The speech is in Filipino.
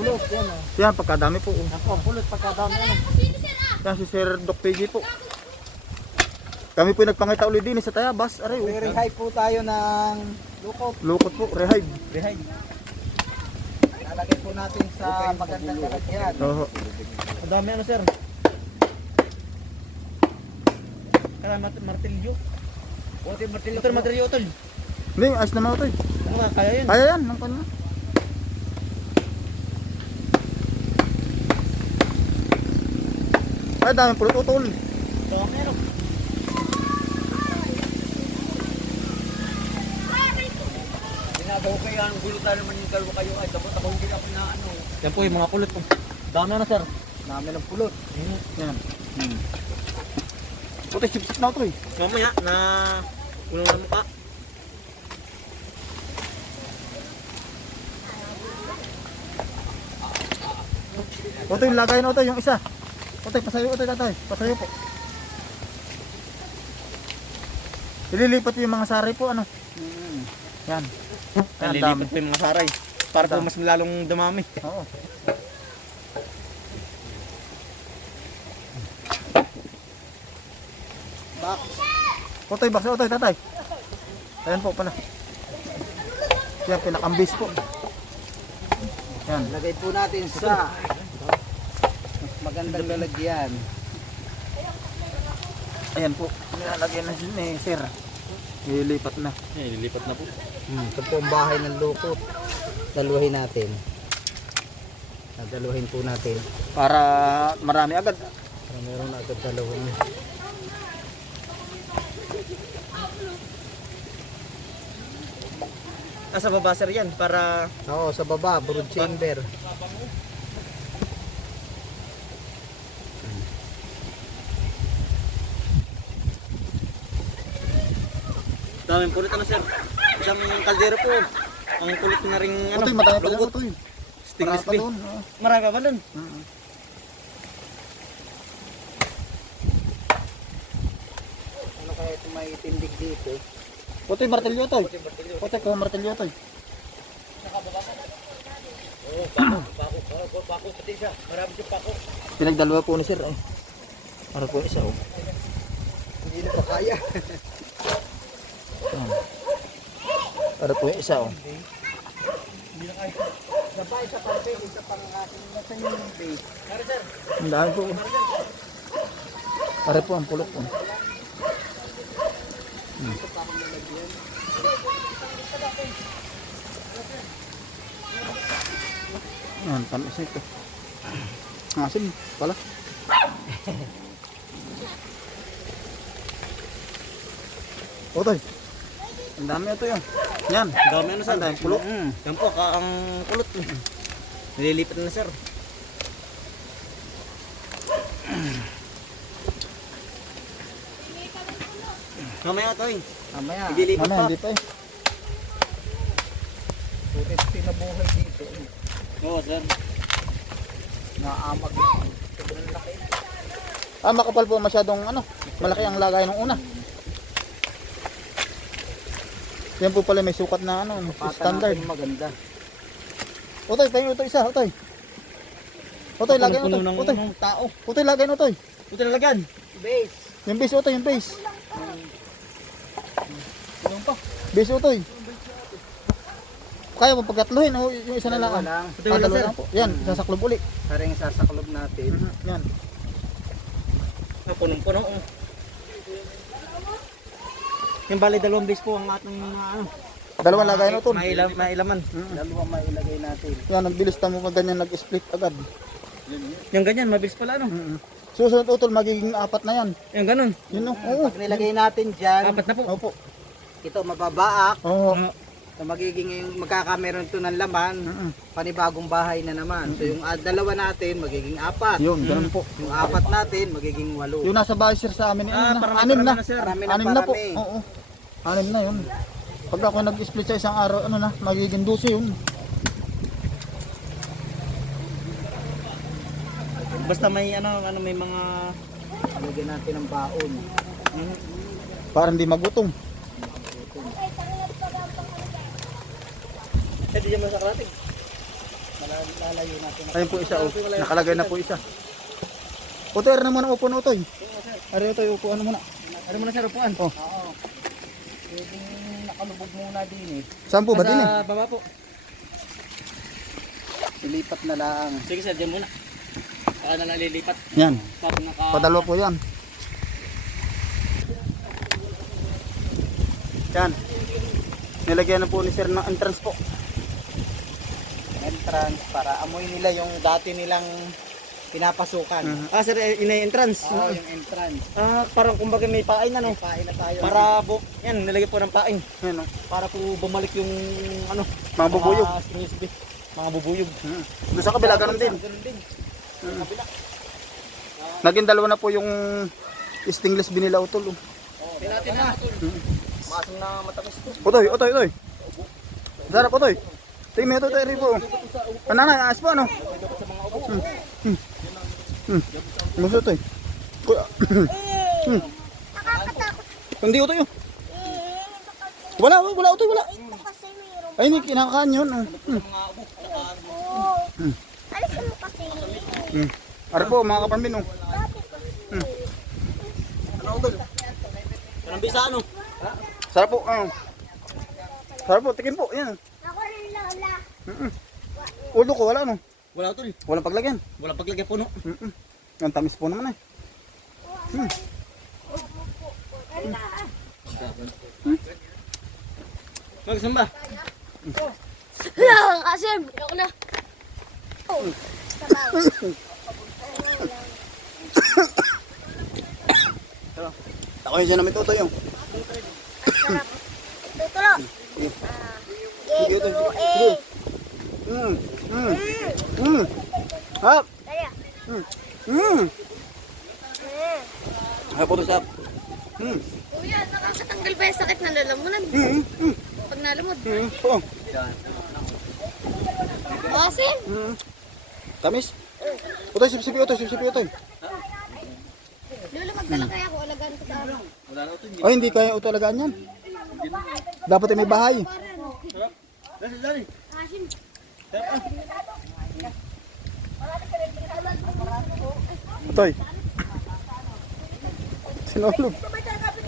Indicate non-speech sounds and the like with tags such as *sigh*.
pulot. Yan o. Yan, pagkadami po. oh. Ako, pulot pagkadami. Ano? Yan si Sir Doc PG po. Kami po nagpangita ulit din sa Tayabas. Aray, oh. Rehive po tayo ng lukot. Lukot po, rehive. Rehive. Lalagay po natin sa magandang lalagyan. Oo. Ang dami ano sir? Mat martilyo. Ote martilyo. Ote martilyo tol. Hindi, ayos naman eh. Ano nga kaya yun? Kaya yan, ng kanya. Ay, dami pulot utol. Dami ano? Ginagawa kayo ang gulutan naman yung dalawa kayo ay dapat ako hindi ako na ano. Yan po yung mga pulot po. Dami ano sir? Dami ng pulot. Yan. Hmm. Puti, sip-sip na ito eh. Mamaya na unang na mukha. Ito yung lagay na ito, yung isa. Ito, pasayo ito, tatay. Pasayo po. Ililipat yung mga sari po, ano? Yan. Yan, dami. Nalilipat po yung mga saray. Para po mas lalong dumami. Oo. Box. Otoy, baksa otoy, tatay. Ayan po pala. Yan, pinakambis po. Yan. Lagay po natin sa magandang lalagyan. Ayan po. Nilalagyan na din eh, sir. Ililipat na. Eh, lilipat na po. Hmm, ito po ang bahay ng lukot. Daluhin natin. Daluhin po natin. Para marami agad. Para meron na agad dalawang. Nasa baba sir yan para Oo, sa baba, brood chamber. Daming pulot ano sir. Isang kaldero po. Ang pulot na rin ano. Otoy, mataya pa lukot. otoy. Stainless Marami pa doon, ba dun? Mm. Ano kaya ito may tindig dito? Otoy, martilyo otoy. Otoy, kuha martilyo otoy. Oo, pako, pako, pako, pako, pati siya. Marami siyang pako. Pinagdalawa po ni sir. Ay. Para po isa oh. Hindi na pa kaya. *laughs* Yan. Para po yung isa oh. Sabay sa parte, isa pang ating nasa yung base. Kare sir, Ang dami po. Para po ang pulot po. Hmm. Yan, tamis ito. Asim pala. *laughs* Otoy. Ang dami ito yun. Yan. dami ano sir. Ang dami pulot. Mm. Yan po, ka ang pulot. Nililipat na sir. Mamaya to eh. Mamaya, Nililipat pa. hindi pa eh. putis pinabuhay dito. Oo sir. Naamag. Sobrang laki. Ah, makapal po masyadong ano, malaki ang lagay ng una. Yan po pala may sukat na ano, standard. natin maganda. Utoy, tayo utoy isa, utoy. Utoy, lagay utoy. ng Utoy, ng tao. utoy, lagay utoy. Ito nalagyan. Base. Yung base utoy, yung base. Yung pa. Base utoy. Kaya mo pagkatluhin, o yung isa na lang. Dalawa lang. Ito Ah, yung dalawa sir. lang po. Yan, sasaklob uli. Para yung sasaklob natin. Yan. Ah, punong-puno. Oh. Yung bali dalawang base po ang ating mga ano. Dalawang lagay na utoy. May, ilam, may ilaman. Dalawa may ilagay natin. Yan, ang bilis tamo pag ganyan nag-split agad. Yung ganyan, mabilis pala ano. Mm-mm. Susunod utol, magiging apat na yan. Yung ganun. Yun o. Oo. Pag nilagay natin dyan, Apat na po. Opo. ito mababaak. Oo. Ah, So magiging yung magkakameron to ng laman, Mm-mm. panibagong bahay na naman. So yung ah, dalawa natin, magiging apat. Yun, ganun po. Yung apat natin, magiging walo. Yung nasa bahay sir sa amin, Ah, ano na, parang anim na. na sir. Parami na Anim na po. parami. Oo. Anim na yun. Pag ako nag-split sa isang araw, ano na, magiging 12 yun. Basta may ano, ano may mga Lagyan natin ng baon. Para hindi magutom. Eh, di naman sa karating. Lalayo natin. Ayun po isa, oh. Nakalagay na po isa. Utoy, ano muna upo na utoy? Ari utoy, upo ano muna? Ano mo na sir, upuan? Oh. Pwedeng nakalubog muna din eh. Saan po ba din eh? Sa baba po. Ilipat na lang. Sige sir, dyan muna. Baka na lang lilipat. Yan. Pag naka... Padalwa po yan. Yan. Nilagyan na po ni sir ng entrance po. Entrance para amoy nila yung dati nilang pinapasukan. Mhm. Ah sir, eh, ina-entrance. Oo, yung entrance. Ah, parang kumbaga may pain ano. Pain na tayo. Para bu yan, nilagay po ng pain. Yan oh. Para po bumalik yung ano, Mga bubuyog. mga steel. Mga bubuyog. Hmm. Doon sa kabila, ganun din. Ganun din. Naging dalawa na po yung stainless binila utol. Oh. Pinati na. Masang na matamis to. Utoy, utoy, utoy. Sarap utoy. Tingnan mo ito, utoy, ripo. Ano na, ayos po ano? Hmm. Hmm. Hmm. Gusto utoy. Kuya. Hmm. Nakakatakot. Hindi utoy. Eh, baka Wala, wala utoy, wala. ito mayroon. Ay, hindi kinakain yun. Oh. Hmm. Oo. Alisin mo kasi. Hmm. Ari po, mga kapambin. Oh. Ano utol? Anong bisa ano? Sarap po. Oh. Sarap po, tikim po. Yan. Ako rin lola. Mm-mm. Ulo ko, wala ano. Wala utol. Walang paglagyan. Wala paglagay puno. Mm-mm. Ang tamis po naman eh. Magsamba. Wala kasi. Ako na. Ako yung siya namin tutoy yung. Sige, Sige, ito, tulo sige. eh. Mm. Mm. Kaya. Mm. Mm. Hap po to sap. Mm. Kuya, nakakatanggal ba yung sakit na lalamunan? Mm. Mm. Pag nalamod. Mm. Oo. Basin. Mm. Tamis. Utoy, sipsipi utoy, sipsipi utoy. Lolo, magdala kaya ako. Alagaan ko sa utol. Ay, hindi kaya utalagaan yan. Dapat ay may bahay. Dali, dali. Asim. Utoy. Sinulog. Ito?